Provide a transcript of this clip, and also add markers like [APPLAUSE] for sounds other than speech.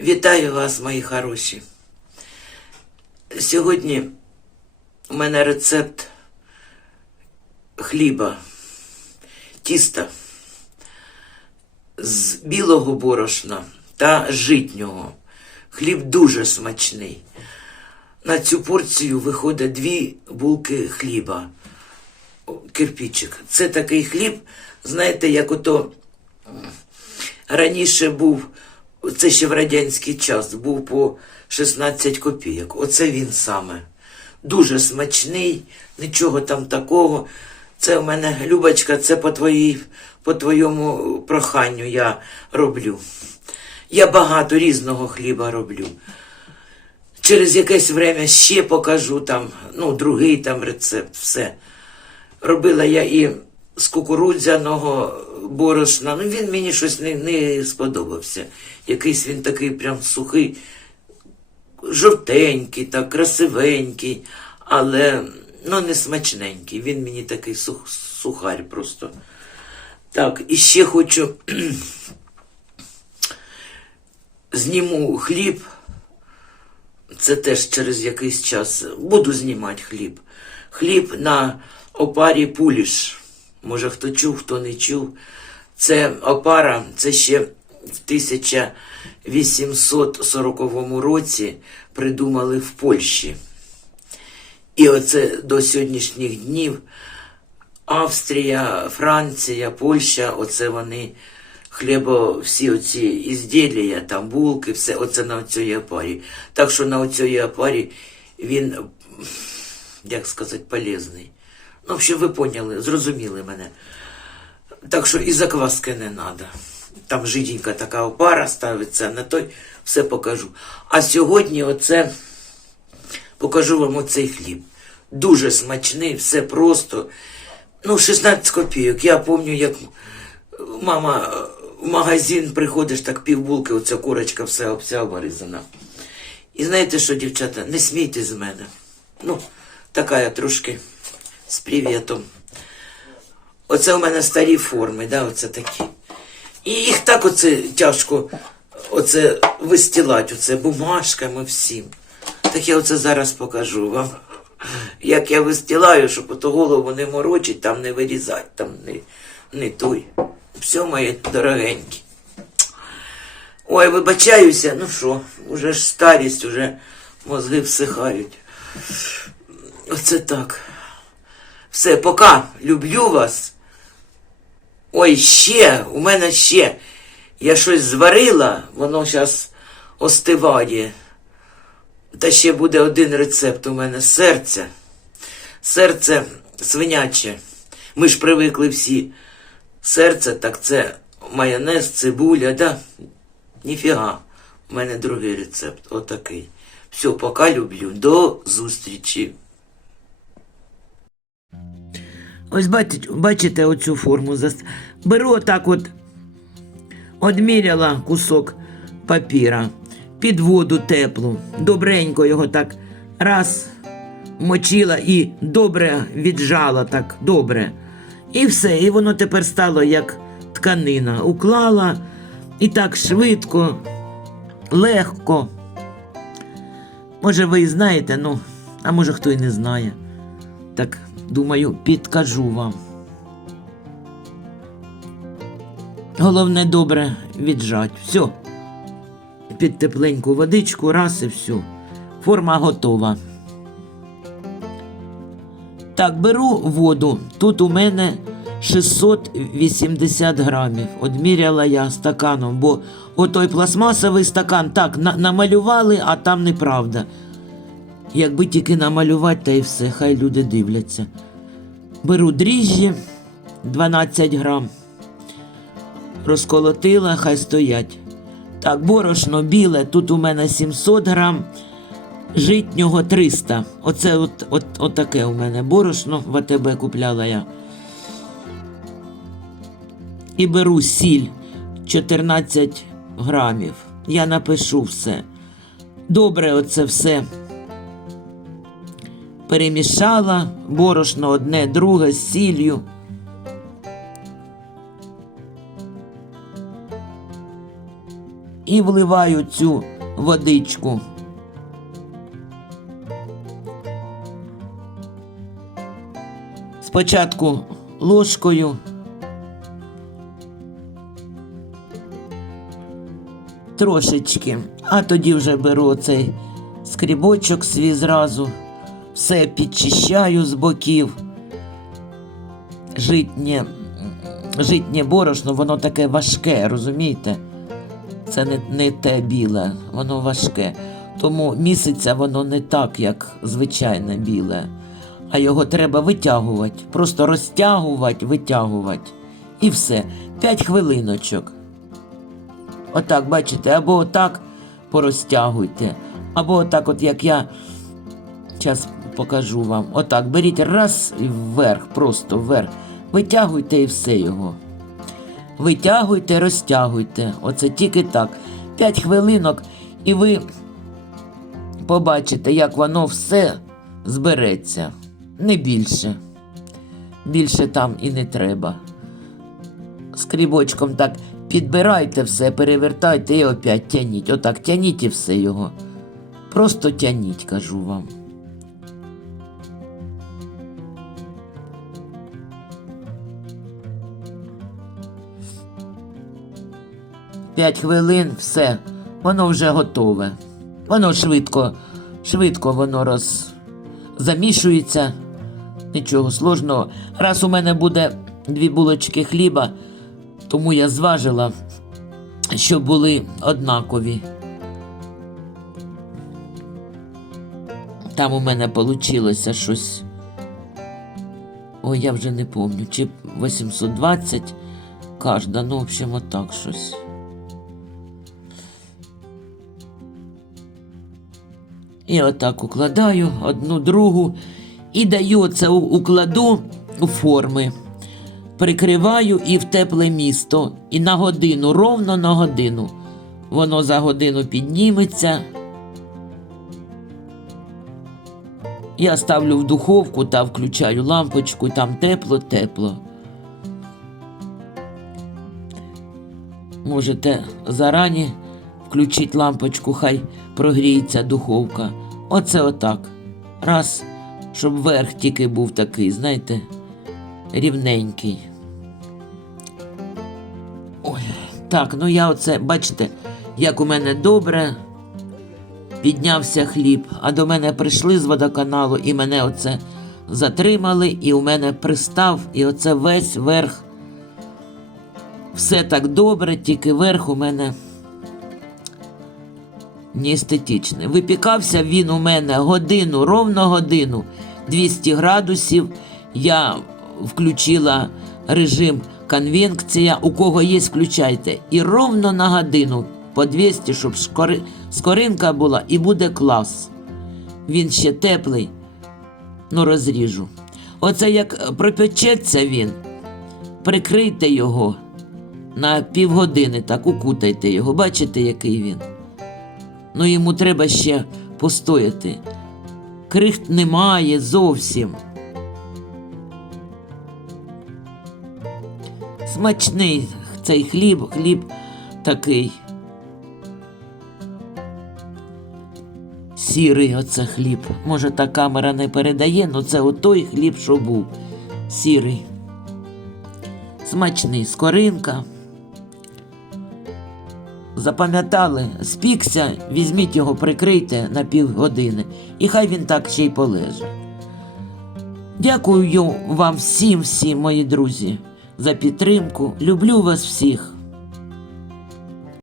Вітаю вас, мої хороші. Сьогодні у мене рецепт хліба, тіста з білого борошна та житнього. Хліб дуже смачний. На цю порцію виходить дві булки хліба. Кирпічик. Це такий хліб, знаєте, як ото раніше був, це ще в радянський час, був по 16 копійок. Оце він саме. Дуже смачний, нічого там такого. Це в мене, Любочка, це по, твоїй, по твоєму проханню я роблю. Я багато різного хліба роблю. Через якесь время ще покажу там, ну, другий там рецепт, все. Робила я і з кукурудзяного борошна. Ну, він мені щось не, не сподобався. Якийсь він такий прям сухий, жовтенький, так, красивенький, але ну, не смачненький. Він мені такий сух, сухарь просто. Так, і ще хочу [CLEARS THROAT] зніму хліб. Це теж через якийсь час буду знімати хліб. Хліб на опарі пуліш. Може, хто чув, хто не чув. Це опара, це ще в 1840 році придумали в Польщі. І оце до сьогоднішніх днів Австрія, Франція, Польща, оце вони хлібо, всі оці ізділія, там булки, все оце на цій опарі. Так що на цій опарі він, як сказати, полезний. Ну, в общем, ви поняли, зрозуміли мене. Так що і закваски не треба. Там жиденька така опара ставиться, на той все покажу. А сьогодні оце покажу вам оцей хліб. Дуже смачний, все просто. Ну, 16 копійок. Я пам'ятаю, як мама е, в магазин приходиш, так півбулки, оця курочка вся вся обрізана. І знаєте що, дівчата, не смійтесь з мене. Ну, така я трошки з привітом. Оце у мене старі форми, да, оце такі. І їх так оце тяжко оце вистілати, оце бумажками всім. Так я оце зараз покажу вам. Як я вистілаю, щоб ото голову не морочить, там не вирізати, там не, не той. Все моє дорогеньке. Ой, вибачаюся, ну що, уже ж старість, уже мозги всихають. Оце так. Все, пока. Люблю вас. Ой, ще, у мене ще. Я щось зварила, воно зараз остиває. Та ще буде один рецепт у мене серця. Серце свиняче. Ми ж привикли всі. Серце, так це майонез, цибуля, да? Ніфіга. У мене другий рецепт. Отакий. Все, пока люблю. До зустрічі. Ось бачите, оцю форму. Беру отак от, одміряла кусок папіра під воду теплу, добренько його так раз мочила і добре віджала так добре. І все, і воно тепер стало як тканина. Уклала і так швидко, легко. Може, ви і знаєте, ну, а може хто і не знає. Так, думаю, підкажу вам. Головне добре віджать. Все. Під тепленьку водичку, раз і все. Форма готова. Так, беру воду. Тут у мене 680 грамів. Одміряла я стаканом, бо отой пластмасовий стакан так на- намалювали, а там неправда. Якби тільки намалювати, та й все, хай люди дивляться. Беру дріжджі 12 грам. Розколотила, хай стоять. Так, борошно біле, тут у мене 700 грам, житнього 300. Оце от, от, от таке у мене борошно в АТБ купляла я. І беру сіль 14 грамів. Я напишу все. Добре, оце все перемішала, борошно одне, друге з сіллю. і вливаю цю водичку. Спочатку ложкою. Трошечки, а тоді вже беру цей скрібочок свій зразу, все підчищаю з боків. Житнє, житнє борошно, воно таке важке, розумієте? Це не, не те біле, воно важке. Тому міситься воно не так, як звичайне біле, а його треба витягувати. Просто розтягувати, витягувати. І все. П'ять хвилиночок. Отак, бачите, або отак порозтягуйте, або отак, от як я зараз покажу вам. Отак, беріть раз і вверх, просто вверх. Витягуйте і все його. Витягуйте, розтягуйте. Оце тільки так. П'ять хвилинок, і ви побачите, як воно все збереться. Не більше. Більше там і не треба. Скрібочком так підбирайте все, перевертайте і опять тяніть. Отак тяніть і все його. Просто тяніть, кажу вам. П'ять хвилин, все, воно вже готове. Воно швидко, швидко воно роз... замішується. Нічого сложного. Раз у мене буде дві булочки хліба, тому я зважила, щоб були однакові. Там у мене вийшло щось. Ой, я вже не пам'ятаю, чи 820 кожна, ну, в общем, отак щось. І отак укладаю одну другу і даю це укладу у форми. Прикриваю і в тепле місто. І на годину, ровно на годину. Воно за годину підніметься. Я ставлю в духовку та включаю лампочку, там тепло-тепло. Можете зарані включити лампочку, хай прогріється духовка. Оце отак. Раз, щоб верх тільки був такий, знаєте, рівненький. Ой, так, ну я оце, бачите, як у мене добре піднявся хліб, а до мене прийшли з водоканалу і мене оце затримали, і у мене пристав, і оце весь верх. Все так добре, тільки верх у мене не. Випікався він у мене годину, ровно годину, 200 градусів. Я включила режим конвекція. У кого є, включайте. І ровно на годину по 200, щоб скоринка була, і буде клас. Він ще теплий, ну розріжу. Оце як пропечеться він, прикрийте його на півгодини, так укутайте його. Бачите, який він. Ну йому треба ще постояти. Крихт немає зовсім. Смачний цей хліб, хліб такий. Сірий оце хліб. Може, та камера не передає, але це отой хліб, що був. Сірий. Смачний скоринка. Запам'ятали, спікся, візьміть його, прикрийте на півгодини, і хай він так ще й полеже. Дякую вам всім, всім, мої друзі, за підтримку. Люблю вас всіх.